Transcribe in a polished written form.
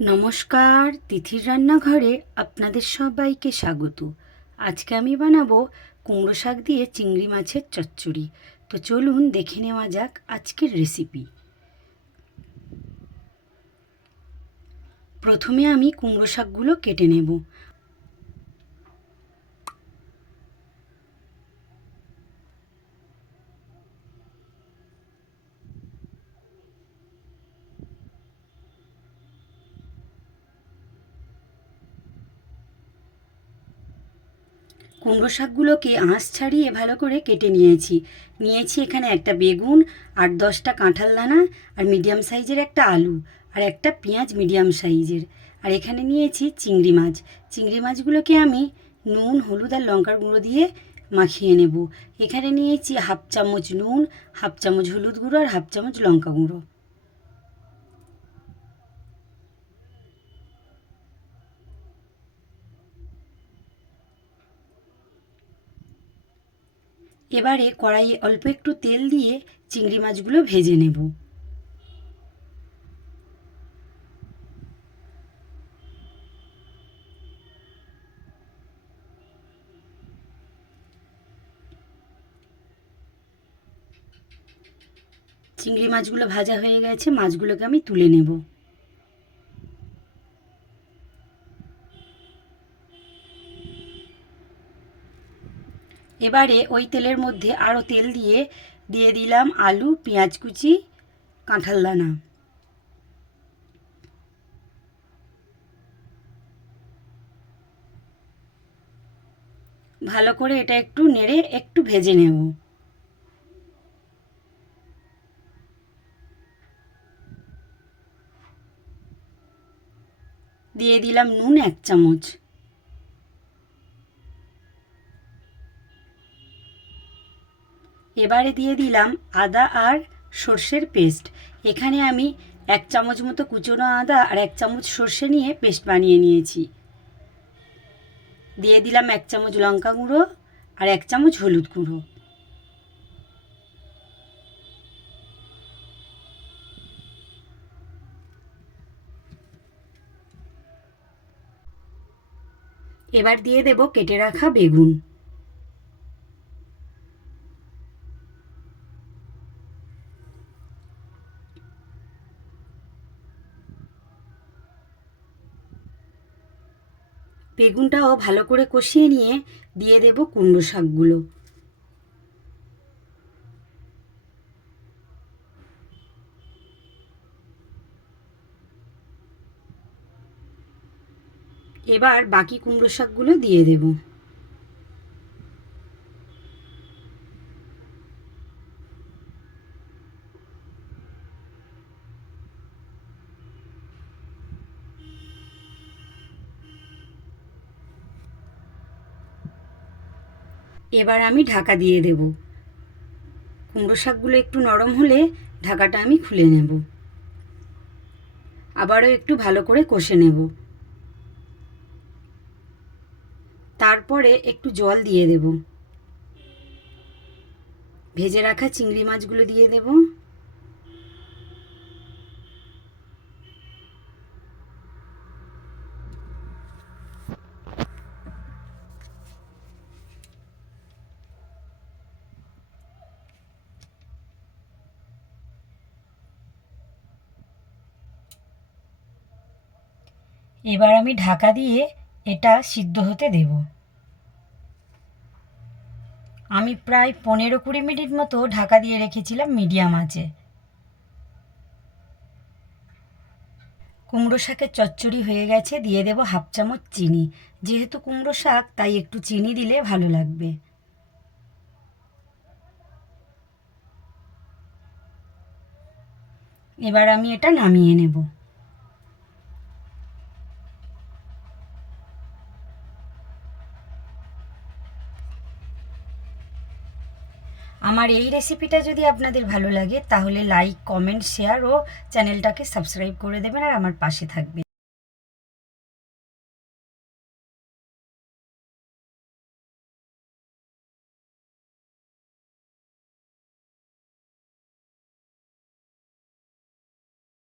নমস্কার, তিথির রান্নাঘরে আপনাদের সবাইকে স্বাগত। আজকে আমি বানাবো কুমড়ো শাক দিয়ে চিংড়ি মাছের চচ্চড়ি। তো চলুন দেখে নেওয়া যাক আজকের রেসিপি। প্রথমে আমি কুমড়ো শাকগুলো কেটে নেব। কুমড়ো শাকগুলোকে আঁশ ছাড়িয়ে ভালো করে কেটে নিয়েছি এখানে একটা বেগুন, 8-10টা কাঁঠাল দানা, আর মিডিয়াম সাইজের একটা আলু, আর একটা পেঁয়াজ মিডিয়াম সাইজের। আর এখানে নিয়েছি চিংড়ি মাছ। চিংড়ি মাছগুলোকে আমি নুন, হলুদ আর লঙ্কার গুঁড়ো দিয়ে মাখিয়ে নেব। এখানে নিয়েছি 1/2 চামচ নুন, 1/2 চামচ হলুদ গুঁড়ো আর 1/2 চামচ লঙ্কা গুঁড়ো। এবারে কড়াইয়ে অল্প একটু তেল দিয়ে চিংড়ি মাছগুলো ভেজে নেব। চিংড়ি মাছগুলো ভাজা হয়ে গেছে, মাছগুলোকে আমি তুলে নেব। এবারে ওই তেলের মধ্যে আরও তেল দিয়ে দিলাম আলু, পেঁয়াজ কুচি, কাঁঠাল দানা। ভালো করে এটা একটু নেড়ে একটু ভেজে নেব। দিয়ে দিলাম নুন 1 চামচ। এবারে দিয়ে দিলাম আদা আর সর্ষের পেস্ট। এখানে আমি 1 চামচ মতো কুচনো আদা আর 1 চামচ সর্ষে নিয়ে পেস্ট বানিয়ে নিয়েছি। দিয়ে দিলাম 1 চামচ লঙ্কা গুঁড়ো আর 1 চামচ হলুদ গুঁড়ো। এবার দিয়ে দেব কেটে রাখা বেগুন। বেগুনটাও ভালো করে কষিয়ে নিয়ে দিয়ে দেব কুমড়ো শাকগুলো। এবার বাকি কুমড়ো শাকগুলো দিয়ে দেব। এবার আমি ঢাকা দিয়ে দেব। কুমড়ো শাকগুলো একটু নরম হলে ঢাকাটা আমি খুলে নেব। আবারও একটু ভালো করে কষে নেব। তারপরে একটু জল দিয়ে দেব। ভেজে রাখা চিংড়ি মাছগুলো দিয়ে দেব। এবার আমি ঢাকা দিয়ে এটা সিদ্ধ হতে দেব। আমি প্রায় 15-20 মিনিট মতো ঢাকা দিয়ে রেখেছিলাম মিডিয়াম আঁচে। কুমড়ো শাকের চচ্চড়ি হয়ে গেছে। দিয়ে দেব 1/2 চামচ চিনি। যেহেতু কুমড়ো শাক তাই একটু চিনি দিলে ভালো লাগবে। এবার আমি এটা নামিয়ে নেব। আমার এই রেসিপিটা যদি আপনাদের ভালো লাগে তাহলে লাইক, কমেন্ট, শেয়ার ও চ্যানেলটাকে সাবস্ক্রাইব করে দেবেন আর আমার পাশে থাকবেন।